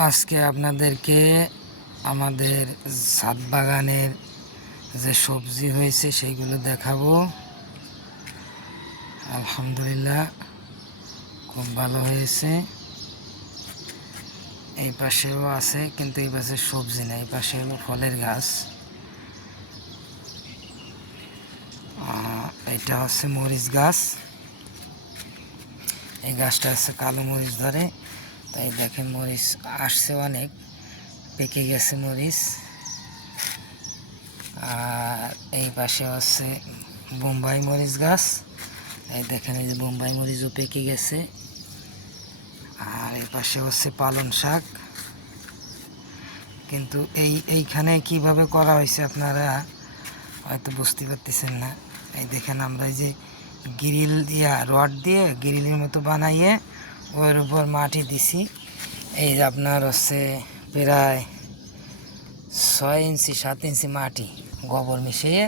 আজকে আপনাদেরকে আমাদের ছাদ বাগানের যে সবজি হয়েছে সেইগুলো দেখাবো। আলহামদুলিল্লাহ খুব ভালো হয়েছে। এই পাশেও আছে, কিন্তু এই পাশে সবজি না, এই পাশে হলো ফলের গাছ। এটা হচ্ছে মরিচ গাছ। এই গাছটা হচ্ছে কালো মরিচ ধরে, তাই দেখেন মরিচ আসছে অনেক, পেকে গেছে মরিচ। আর এই পাশে হচ্ছে বোম্বাই মরিচ গাছ। এই দেখেন, এই যে বোম্বাই মরিচও পেকে গেছে। আর এই পাশে হচ্ছে পালং শাক। কিন্তু এইখানে কিভাবে করা হয়েছে আপনারা হয়তো বুঝতে পারতেছেন না। এই দেখেন, আমরা এই যে গ্রিল রড দিয়ে গ্রিলের মতো বানাইয়ে ওর উপর মাটি দিছি। এই যে আপনার হচ্ছে প্রায় 6 ইঞ্চি 7 ইঞ্চি মাটি গোবর মিশিয়ে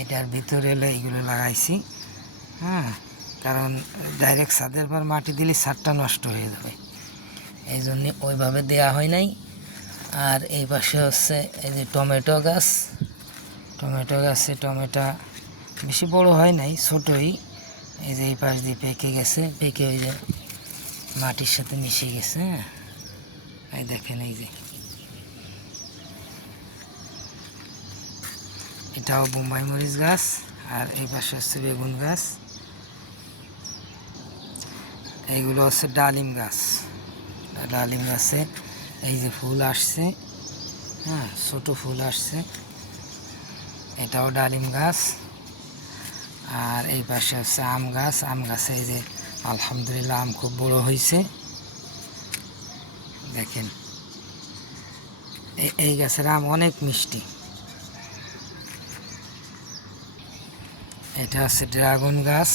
এটার ভিতরে এলে এইগুলো লাগাইছি। কারণ ডাইরেক্ট ছাদের পর মাটি দিলে ছাদটা নষ্ট হয়ে যাবে, এই জন্য ওইভাবে দেওয়া হয় নাই। আর এই পাশে হচ্ছে এই যে টমেটো গাছে টমেটো বেশি বড় হয় নাই, ছোটোই। এই যে এই পাশ দিয়ে পেকে গেছে, পেকে ওই যে মাটির সাথে মিশে গেছে। এই দেখেন, এই যে এটাও বোম্বাই মরিচ গাছ। আর এই পাশে হচ্ছে বেগুন গাছ। এইগুলো হচ্ছে ডালিম গাছ। ডালিম গাছে এই যে ফুল আসছে, ছোট ফুল আসছে, এটাও ডালিম গাছ। আর এই পাশে হচ্ছে আম গাছ। আম গাছে এই যে আলহামদুলিল্লাহ আম খুব বড় হয়েছে। দেখেন, এই গাছের আম অনেক মিষ্টি। এটা হচ্ছে ড্রাগন গাছ।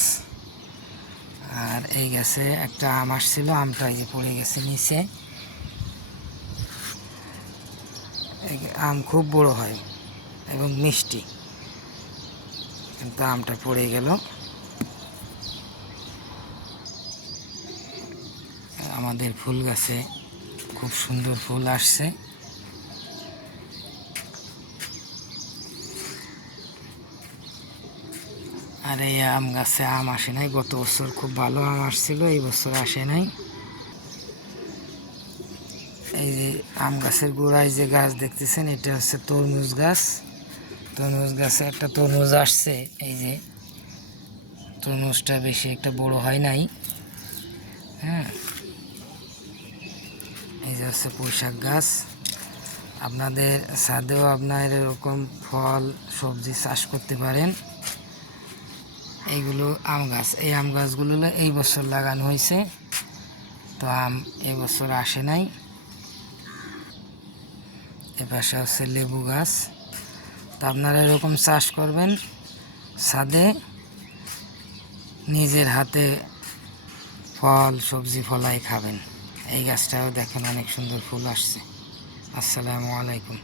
আর এই গাছে একটা আম আসছিল, আমটা এই যে পড়ে গেছে নিচে। আম খুব বড় হয় এবং মিষ্টি, কিন্তু আমটা পড়ে গেল। আমাদের ফুল গাছে খুব সুন্দর ফুল আসছে। আর এই আম গাছে আম আসে নাই, গত বছর খুব ভালো আম আসছিল, এই বছর আসে নাই। এই যে আম গাছের গোড়ায় যে গাছ দেখতেছেন, এটা হচ্ছে তরমুজ গাছ। তরমুজ গাছে একটা তরমুজ আসছে, এই যে তরমুজটা বেশি একটা বড় হয় নাই। এই যে হচ্ছে পুঁইশাক গাছ। আপনাদের ছাদেও আপনার এরকম ফল সবজি চাষ করতে পারেন। এইগুলো আম গাছ। এই আম গাছগুলো এই বছর লাগানো হয়েছে, তো আম এই বছর আসে নাই। এপাশে হচ্ছে লেবু গাছ। তো আপনারা এরকম চাষ করবেন ছাদে, নিজের হাতে ফল সবজি ফলাই খাবেন। এই গাছটাও দেখেন অনেক সুন্দর ফুল আসছে। আসসালামু আলাইকুম।